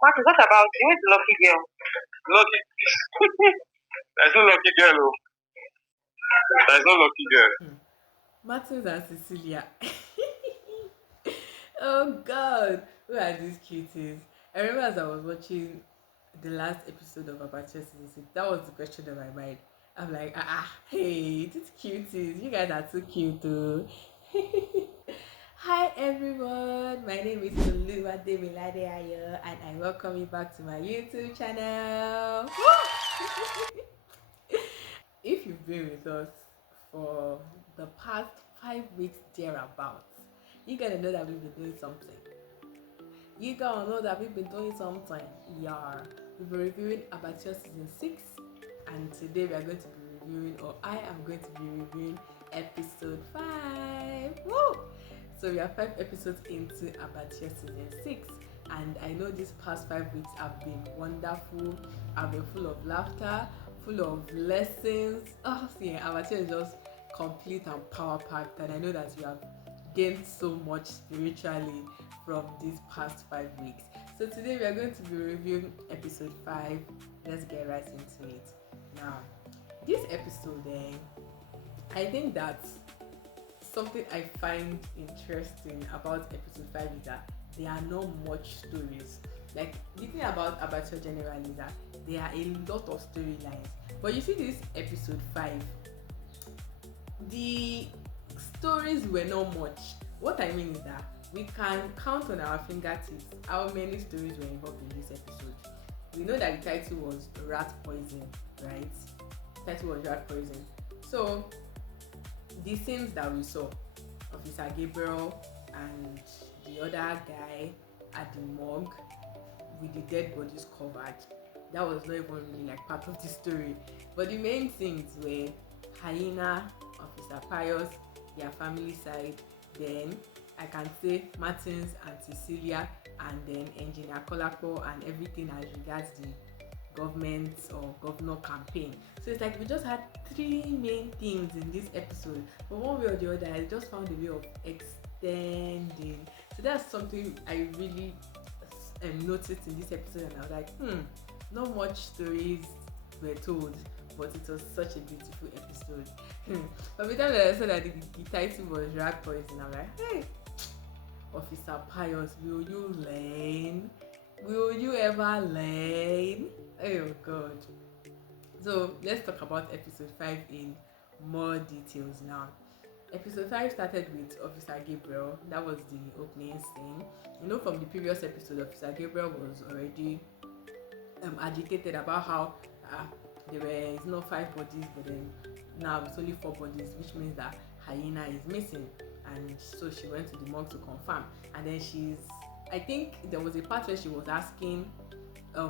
Marcus, what about you? Where's the lucky girl? Lucky. There's no lucky girl. Oh. There's no lucky girl. Martins and Cecilia. Oh God, who are these cuties? I remember as I was watching the last episode of Abattoir Series, that was the question in my mind. I'm like, hey, these cuties, you guys are too cute too. Hi everyone, my name is Oluwade Milade Ayo and I welcome you back to my YouTube channel. If you've been with us for the past 5 weeks thereabouts, you're gonna know that we've been doing something. You gonna know that we've been doing something. Yeah, we've been reviewing Abattoir season 6, and today we are going to be reviewing, or I am going to be reviewing episode 5. Woo! So we are 5 episodes into Abattoir season 6, and I know these past 5 weeks have been wonderful. I've been full of laughter, full of lessons. Oh, see, Abattoir is just complete and power packed, and I know that you have gained so much spiritually from these past 5 weeks. So today we are going to be reviewing episode 5. Let's get right into it. Now, this episode, I think that something I find interesting about episode 5 is that there are not much stories. Like the thing about Abattoir generally is that there are a lot of storylines. But you see this episode 5, the stories were not much. What I mean is that we can count on our fingertips how many stories were involved in this episode. We know that the title was rat poison, right? The title was rat poison. So the scenes that we saw, Officer Gabriel and the other guy at the morgue with the dead bodies covered, that was not even really like part of the story. But the main things were Hyena, Officer Pius, their family side, then I can say Martins and Cecilia, and then Engineer Kolapo and everything as regards the government or governor campaign. So it's like we just had three main things in this episode, but one way or the other I just found a way of extending. So that's something I really noticed in this episode, and I was like, not much stories were told, but it was such a beautiful episode. But by the time that I saw that the title was rat poison, I'm like, hey, Officer Pius, will you learn? Will you ever learn? Oh God. So let's talk about episode 5 in more details now. Episode 5 started with Officer Gabriel. That was the opening scene. You know, from the previous episode, Officer Gabriel was already agitated about how uh, there were not 5 bodies, but then now it's only 4 bodies, which means that Hyena is missing. And so she went to the morgue to confirm. And then I think there was a part where she was asking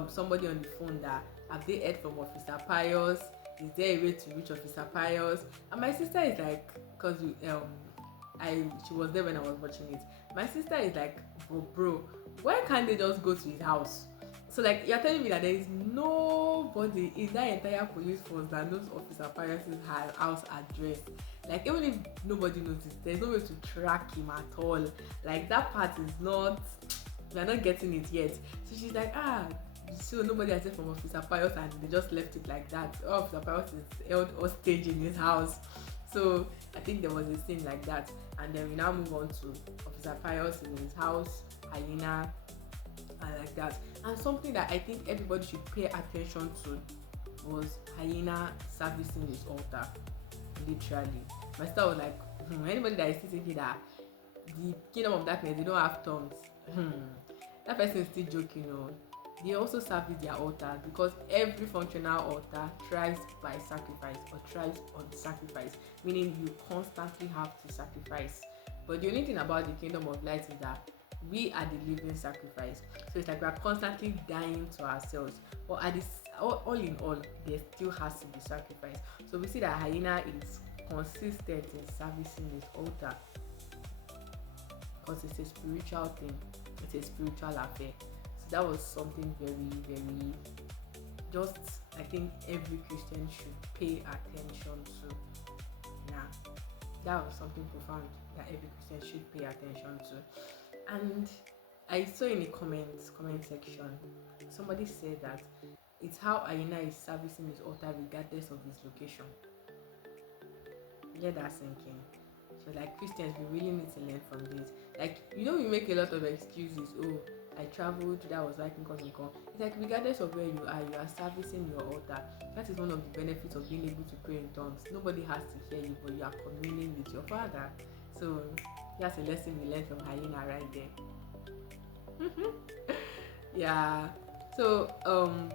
somebody on the phone that have they heard from Officer Pius? Is there a way to reach Officer Pius? And my sister is like, because she was there when I was watching it. My sister is like, bro, why can't they just go to his house? So like you're telling me that there is nobody in that entire police force that knows Officer Pius's house address. Like even if nobody knows it, there's no way to track him at all. Like that part is not, we are not getting it yet. So she's like, so nobody has heard from Officer Pius and they just left it like that. Oh, Officer Pius is held hostage in his house. So I think there was a scene like that. And then we now move on to Officer Pius in his house, Hyena, and like that. And something that I think everybody should pay attention to was Hyena servicing his altar. Literally. My sister was like, anybody that is still thinking that the kingdom of darkness they don't have tongues, that person is still joking. They also service their altar because every functional altar thrives by sacrifice or thrives on sacrifice, meaning you constantly have to sacrifice. But the only thing about the kingdom of light is that we are the living sacrifice. So it's like we are constantly dying to ourselves. But at this, all in all, there still has to be sacrifice. So we see that Hyena is consistent in servicing his altar because it's a spiritual thing. It's a spiritual affair. So that was something very, very, just I think every Christian should pay attention to. Now, that was something profound that every Christian should pay attention to. And I saw in the comment section, somebody said that it's how Aina is servicing his altar regardless of his location. Let that sink in. So like Christians, we really need to learn from this. Like, we make a lot of excuses. Oh, I traveled, that was like cause and come. It's like regardless of where you are servicing your altar. That is one of the benefits of being able to pray in tongues. Nobody has to hear you, but you are communing with your Father. So that's a lesson we learned from Hyena right there. Yeah. So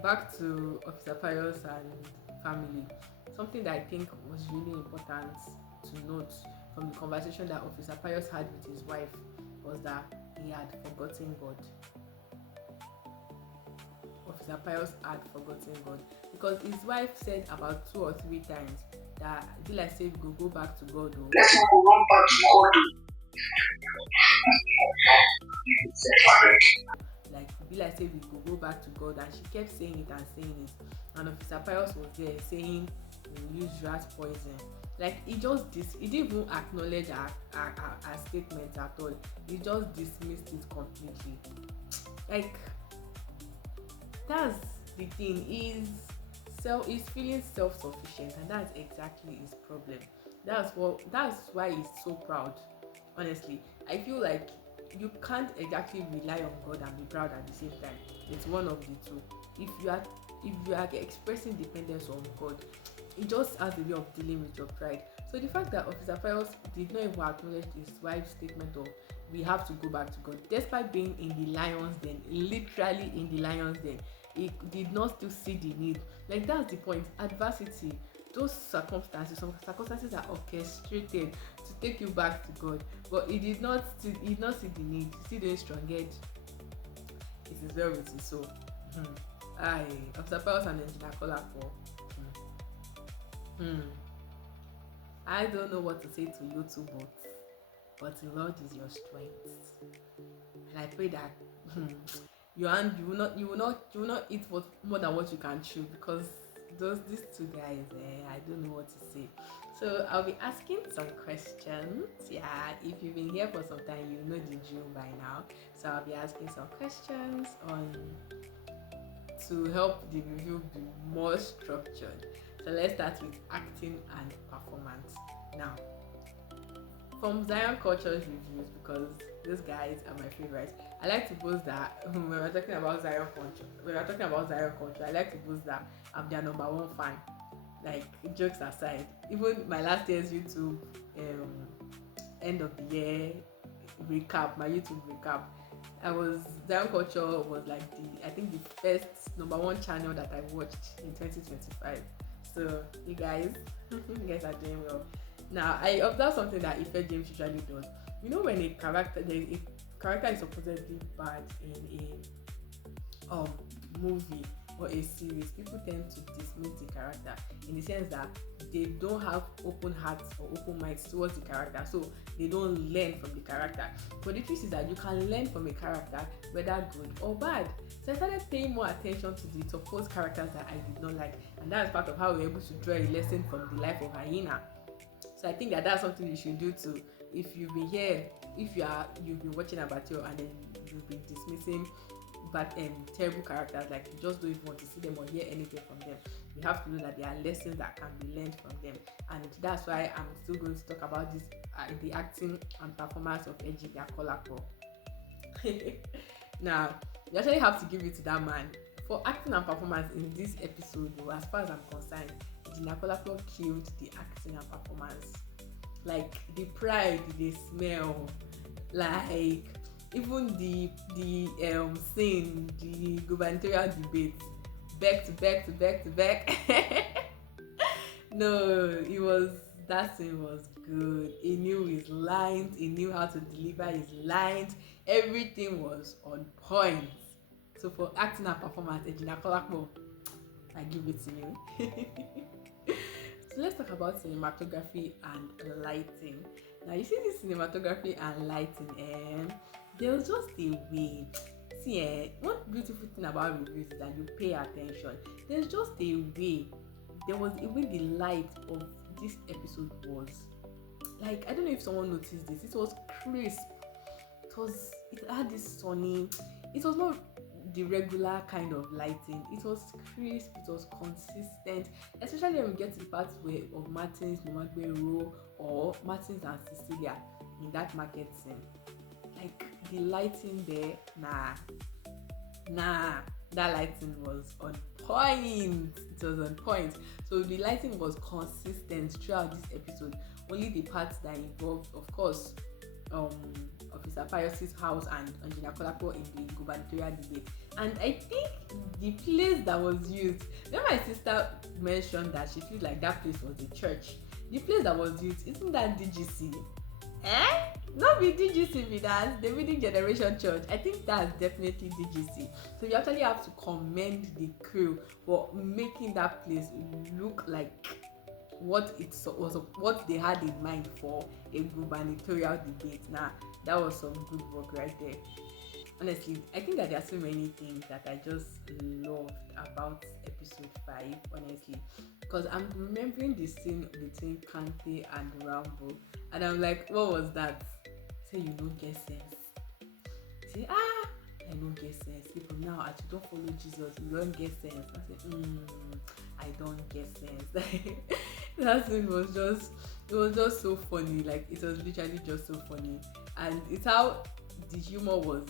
back to Officer Pius and family. Something that I think was really important to note from the conversation that Officer Pius had with his wife was that he had forgotten God. Officer Pius had forgotten God because his wife said about 2 or 3 times that be like say we go back to God. Oh. Let's go run back to God. Like be like say we go back to God, and she kept saying it and saying it, and Officer Pius was there saying we use rat poison. Like he didn't even acknowledge her statement at all. He just dismissed it completely. Like that's the thing. He's feeling self-sufficient, and that's exactly his problem. That's why he's so proud. Honestly, I feel like you can't exactly rely on God and be proud at the same time. It's one of the two. If you are expressing dependence on God, it just has a way of dealing with your pride. So the fact that Officer Pius did not even acknowledge his wife's statement of we have to go back to God, despite being in the lion's den, literally in the lion's den, he did not still see the need. Like that's the point. Adversity, those some circumstances are orchestrated to take you back to God, but he did not see the need. Still doing strong head. It is well with his soul. Aye, Officer Pius and Engineer Kolako. I don't know what to say to you two both, but the Lord is your strength, and I pray that you will not eat more than what you can chew, because these two guys, I don't know what to say. So I'll be asking some questions. Yeah, if you've been here for some time, you know the drill by now. So I'll be asking some questions on to help the review be more structured. So let's start with acting and performance. Now, from Zion Culture's reviews, because these guys are my favorites, I like to boast that when we're talking about Zion Culture, I like to boast that I'm their number one fan. Like, jokes aside, even my last year's YouTube end of the year recap, my YouTube recap, Zion Culture was like I think the first number one channel that I watched in 2025. So you guys are doing well. Now I observed something that Ife James usually does. When a character is supposedly bad in a movie or a series, people tend to dismiss the character in the sense that they don't have open hearts or open minds towards the character, so they don't learn from the character. But the truth is that you can learn from a character, whether good or bad. So I started paying more attention to the supposed characters that I did not like, and that's part of how we're able to draw a lesson from the life of Hyena. So I think that's something you should do too. If you've been here, you've been watching Abattoir and then you've been dismissing terrible characters, like you just don't even want to see them or hear anything from them, you have to know that there are lessons that can be learned from them. And that's why I'm still going to talk about this the acting and performance of Ejike Akolako. Now, you actually have to give it to that man for acting and performance in this episode. As far as I'm concerned, Ejike Akolako killed the acting and performance. Like the pride, the smell, like even the scene, the gubernatorial debate, back to back. No, that scene was good. He knew his lines, he knew how to deliver his lines. Everything was on point. So for acting and performance, Ejina Kolakmo, I give it to you. So let's talk about cinematography and lighting. Now you see this cinematography and lighting, there was just a way. See, one beautiful thing about reviews is that you pay attention. There's just a way. There was a way the light of this episode was. Like, I don't know if someone noticed this. It was crisp. it had this sunny. It was not the regular kind of lighting. It was crisp, it was consistent, especially when we get to the parts where of Martins, Row, or Martins and Cecilia in that market scene. Like the lighting there, that lighting was on point. It was on point. So the lighting was consistent throughout this episode. Only the parts that involved, of course, Officer Pius's house and Engineer Kolapo in the gubernatorial debate. And I think the place that was used, when my sister mentioned that she feels like that place was a church, the place that was used, isn't that DGC? Not be DGC, be that the Reading Generation Church. I think that's definitely DGC. So you actually have to commend the crew for making that place look like what it was, what they had in mind for a gubernatorial debate. Now that was some good work right there. Honestly, I think that there are so many things that I just loved about episode 5, honestly, because I'm remembering the scene between Kante and Rambo, and I'm like, what was that? Say you don't get sense. Say, I don't get sense. People now, as you don't follow Jesus, you don't get sense. I say, I don't get sense. That scene was just, it was just so funny. Like, it was literally just so funny, and it's how the humor was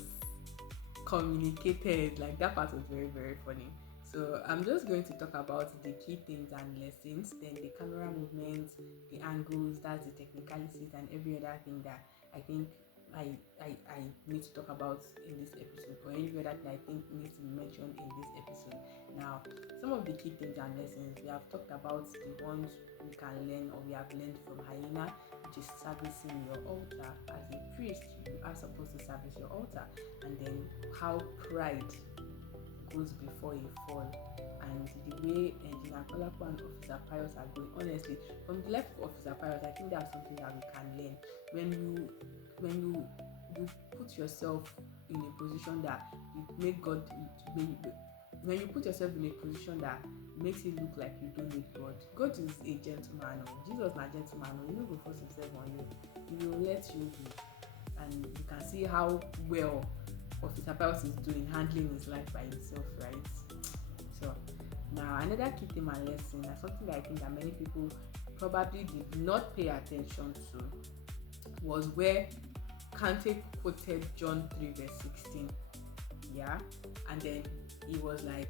communicated. Like, that part was very, very funny. So I'm just going to talk about the key things and lessons, then the camera movements, the angles, that's the technicalities, and every other thing that I think I need to talk about in this episode, or any other thing I think needs to be mentioned in this episode. Now, some of the key things and lessons we have talked about, the ones we can learn or we have learned from Hyena, which is servicing your altar. As a priest, you are supposed to service your altar, and then how pride goes before a fall, and the way Engineer Kolapo and Officer Pius are going. Honestly, from the left of Officer Pius, I think that's something that we can learn. When you put yourself in a position that you make God, when you put yourself in a position that makes it look like you don't need God. God is a gentleman. Jesus is not a gentleman. He will go force himself on you. He will let you be, and you can see how well Officer Pius is doing, handling his life by himself, right? So now another key theme and lesson, and something that I think that many people probably did not pay attention to, was where Kante quoted John 3 verse 16. Yeah, and then he was like,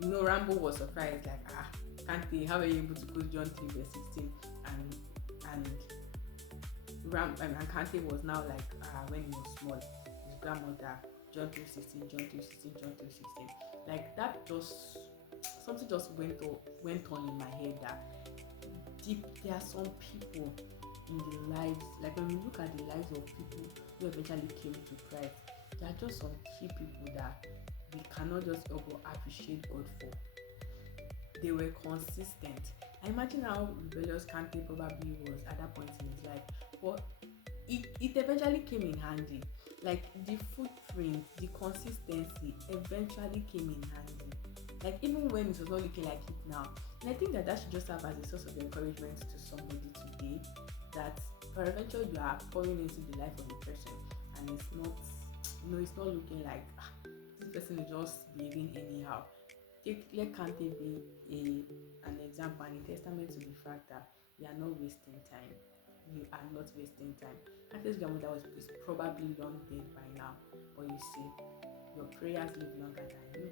Rambo was surprised, like, Kante, how are you able to quote John 3 verse 16? And Kante was now like, when he was small, his grandmother, John 3:16, John 3:16, John 3:16. Like, that just, something just went on in my head, that there are some people in the lives, like when we look at the lives of people who eventually came to Christ, there are just some key people that we cannot just help but appreciate God for. They were consistent. I imagine how rebellious Kante probably was at that point in his life, but it eventually came in handy. Like, the footprint, the consistency eventually came in handy. Like, even when it was not looking like it now. And I think that should just serve as a source of encouragement to somebody today, that peradventure you are pouring into the life of a person, and it's not, it's not looking like this person is just behaving anyhow. Let Kante be an example and a testament to the fact that we are not wasting time. You are not wasting time. Kante's grandmother is probably long dead by now, but you see, your prayers live longer than you.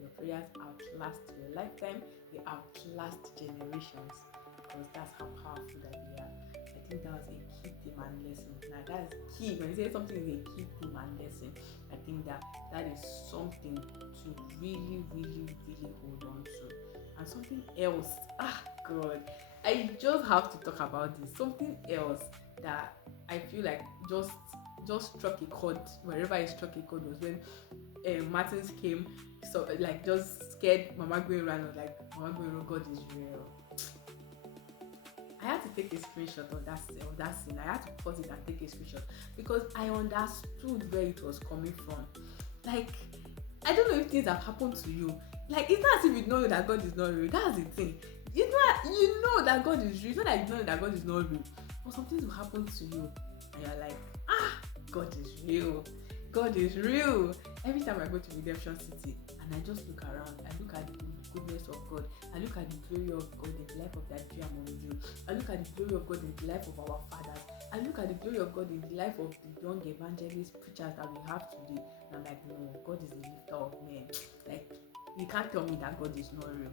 Your prayers outlast your lifetime. They outlast generations, because that's how powerful that they are. I think that was a key theme and lesson. Now, that's key. When you say something is a key theme and lesson, I think that is something to really, really, really hold on to. And something else, God, I just have to talk about this. Something else that I feel like just struck a chord wherever I struck a chord was when Martins came, so like just scared Mama going around, was like, Mama going around, God is real. I had to take a screenshot of that scene. I had to pause it and take a screenshot, because I understood where it was coming from. Like, I don't know if things have happened to you. Like, it's not as if you know that God is not real. That's the thing. It's not, you know that God is real. It's not like you know that God is not real. But some things will happen to you, and you're like, God is real. God is real. Every time I go to Redemption City and I just look around, I look at the goodness of God, I look at the glory of God in the life of Nigeria Monjo, I look at the glory of God in the life of our fathers, I look at the glory of God in the life of the young evangelist preachers that we have today, and I'm like, no, God is the lifter of men. Like, you can't tell me that God is not real.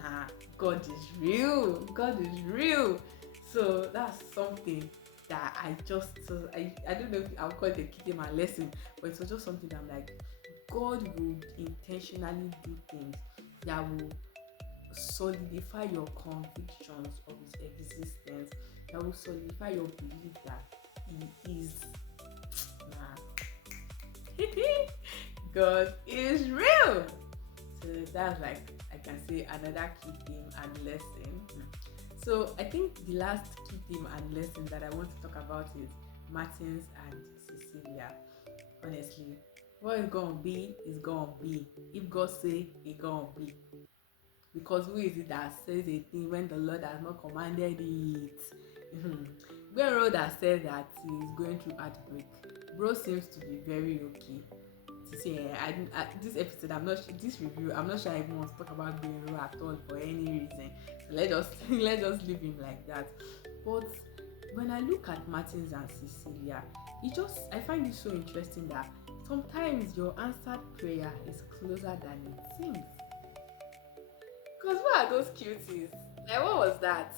Nah, God is real. God is real. So that's something that I don't know if I'll call it a key theme and lesson, but it was just something that I'm like, God will intentionally do things that will solidify your convictions of his existence, that will solidify your belief that he is nah. God is real. So that's like, I can say, another key theme and lesson. So I think the last key theme and lesson that I want to talk about is Martins and Cecilia. Honestly, what is gonna be is gonna be. If God say it gonna be. Because who is it that says a thing when the Lord has not commanded it? Bro that said that he's going through heartbreak. Bro seems to be very okay. To say, this episode, this review, I'm not sure I even want to talk about Bro at all for any reason. So let's just leave him like that. But when I look at Martins and Cecilia, I find it so interesting that sometimes your answered prayer is closer than it seems. Because what are those cuties? Like, what was that?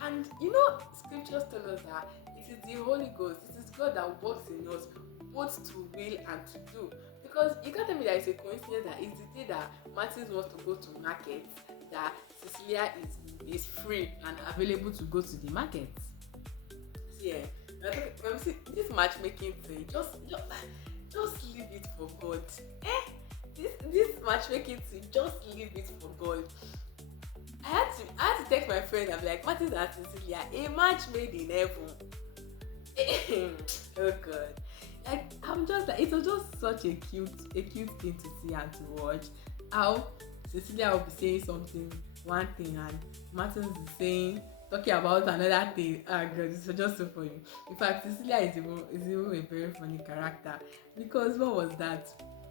And scriptures tell us that it is the Holy Ghost, it is God that works in us both to will and to do. Because you can't tell me that it's a coincidence that it's the day that Martins wants to go to market that Cecilia is free and available to go to the market. Yeah, when we see this matchmaking thing, just leave it for God. This matchmaking thing, just leave it for God. I had to text my friend. I'm like, Martins and Cecilia, a match made in heaven. Oh God. Like, I'm just like, it was just such a cute thing to see and to watch. How Cecilia will be saying one thing, and Martins is talking about another thing. Ah, God, it's just so funny. In fact, Cecilia is even a very funny character, because what was that?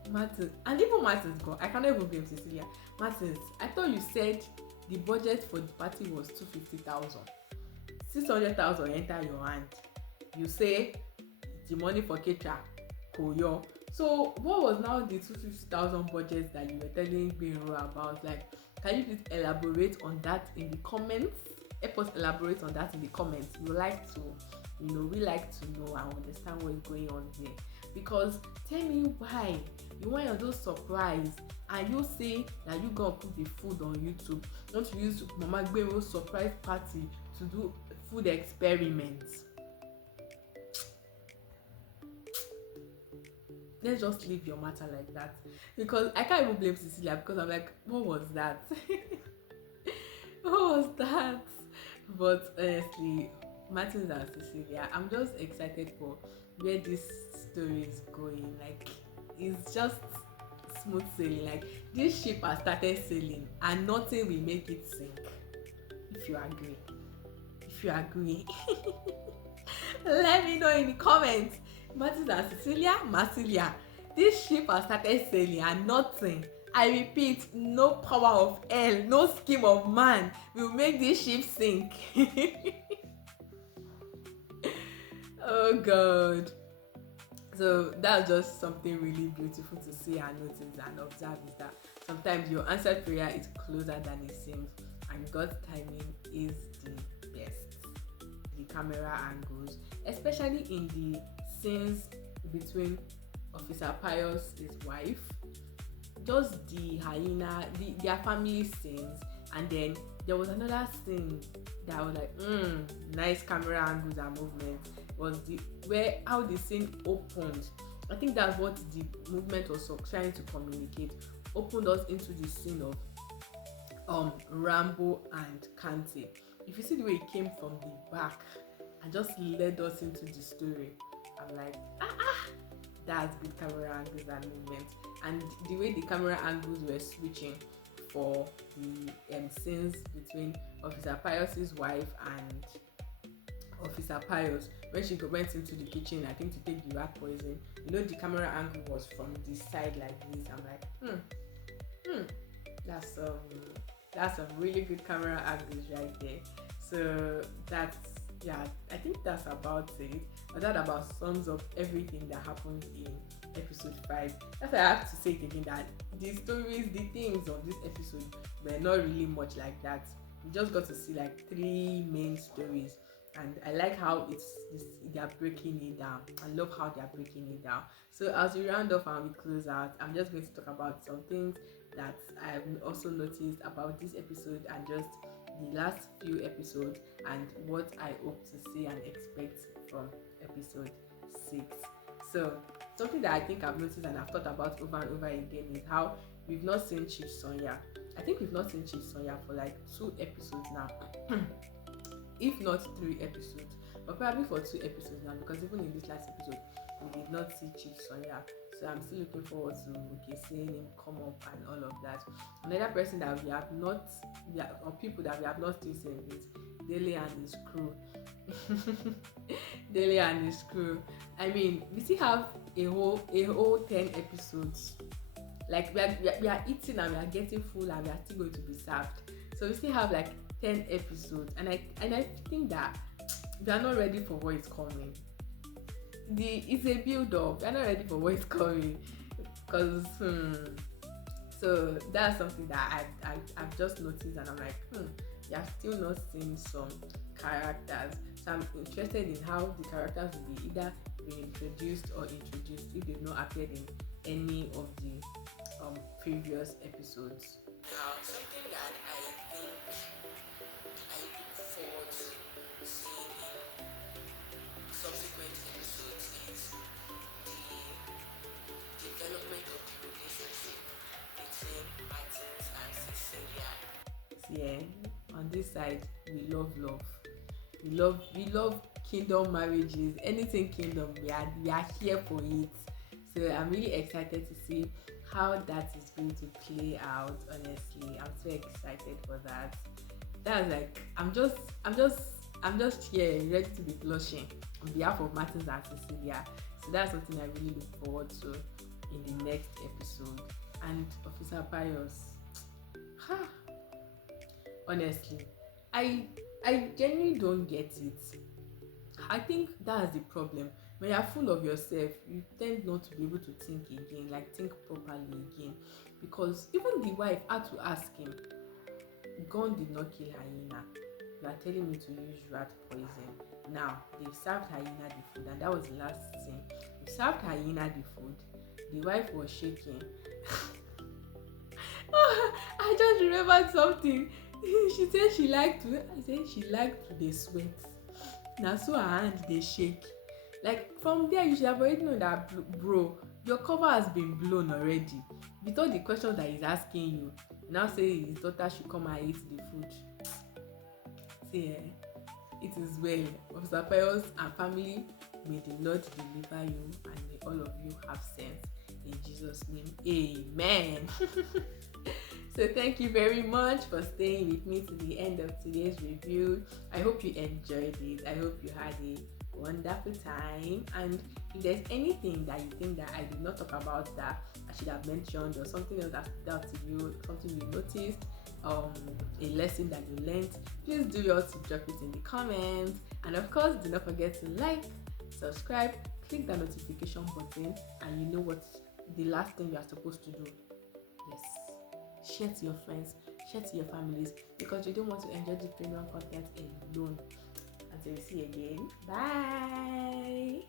Martins, and even Martins, God, I cannot even blame Cecilia. Martins, I thought you said the budget for the party was 250,000. 600,000 enter your hand. You say the money for caterer koyo. So what was now the 250,000 budget that you were telling Biro about? Like, can you please elaborate on that in the comments? Help us elaborate on that in the comments. We like to know and understand what is going on here. Because tell me why you want your those surprise and you say that you gonna put the food on YouTube. Don't you use Mama Gbero's surprise party to do food experiments? Let's just leave your matter like that, because I can't even blame Cecilia, because I'm like, what was that? What was that? But honestly, Martins and Cecilia, I'm just excited for where this story is going. Like, it's just smooth sailing. Like, this ship has started sailing and nothing will make it sink. If you agree, let me know in the comments. Martins and Cecilia, this ship has started sailing and nothing, I repeat, no power of hell, no scheme of man will make this ship sink. Oh God. So that's just something really beautiful to see and notice and observe, is that sometimes your answered prayer is closer than it seems, and God's timing is the best. The camera angles, especially in the scenes between Officer Pius, his wife, just the hyena, their family scenes, and then there was another scene that was like, nice camera angles and movements. Was how the scene opened. I think that's what the movement was trying to communicate. Opened us into the scene of Rambo and Kante. If you see the way it came from the back and just led us into the story, I'm like, that's good camera angles and movements. And the way the camera angles were switching for the scenes between Officer Pius's wife and Officer Pius when she went into the kitchen, I think to take the rat poison. The camera angle was from this side like this. I'm like, that's some really good camera angles right there. So that's, yeah, I think that's about it. But that about sums up everything that happened in episode 5. That's why I have to say it again, that the stories, the things of this episode were not really much like that. We just got to see like 3 main stories, and I like how they are breaking it down. I love how they are breaking it down. So as we round off and we close out, I'm just going to talk about some things that I've also noticed about this episode and just the last few episodes, and what I hope to see and expect from episode 6. So something that I think I've noticed and I've thought about over and over again is how we've not seen Chief Sonia. I think we've not seen Chief Sonia for like 2 episodes now. If not 3 episodes, but probably for 2 episodes now, because even in this last episode we did not see Chief Sonia. So I'm still looking forward to seeing him come up and all of that. Another person that we have not, or people that we have not still seen, is Dele and his crew. Dele and his crew. I mean, we still have a whole 10 episodes. Like we are eating and we are getting full and we are still going to be served. So we still have like 10 episodes, and I think that we are not ready for what is coming. It's a build up. We are not ready for what is coming, because so that's something that I've just noticed, and I'm like, we are still not seeing some characters. So I'm interested in how the characters will be either reintroduced or introduced if they've not appeared in any of the previous episodes. Now, something that I think I look forward to seeing in subsequent episodes is the development of the relationship between Martins and Cecilia. Yeah, on this side, we love love. We love kingdom marriages. Anything kingdom, we are here for it. So I'm really excited to see how that is going to play out. Honestly, I'm so excited for that. That's like, I'm just here ready to be blushing on behalf of Martins and Cecilia. So that's something I really look forward to in the next episode. And Officer Pius, honestly, I genuinely don't get it. I think that's the problem. When you're full of yourself, you tend not to be able to think again, like think properly again. Because even the wife had to ask him, gun did not kill hyena. You are telling me to use rat poison. Now, they served hyena the food, and that was the last thing. They served hyena the food. The wife was shaking. I just remembered something. She said she liked to. I said she liked to dey sweat. Na so her hand dey shake. Like, from there you should have already known that, bro, your cover has been blown already. With all the questions that he's asking you, now say his daughter should come and eat the food. See, it is well. Officer Pius and family, may the Lord deliver you, and may all of you have sense. In Jesus' name, amen. So thank you very much for staying with me to the end of today's review. I hope you enjoyed it. I hope you had a wonderful time. And if there's anything that you think that I did not talk about that I should have mentioned, or something else that stood out to you, something you noticed, a lesson that you learned, please do yours to drop it in the comments. And of course, do not forget to like, subscribe, click the notification button, and you know what the last thing you are supposed to do. Yes, share to your friends, share to your families, because you don't want to enjoy the premium content alone. Until we see you again, bye.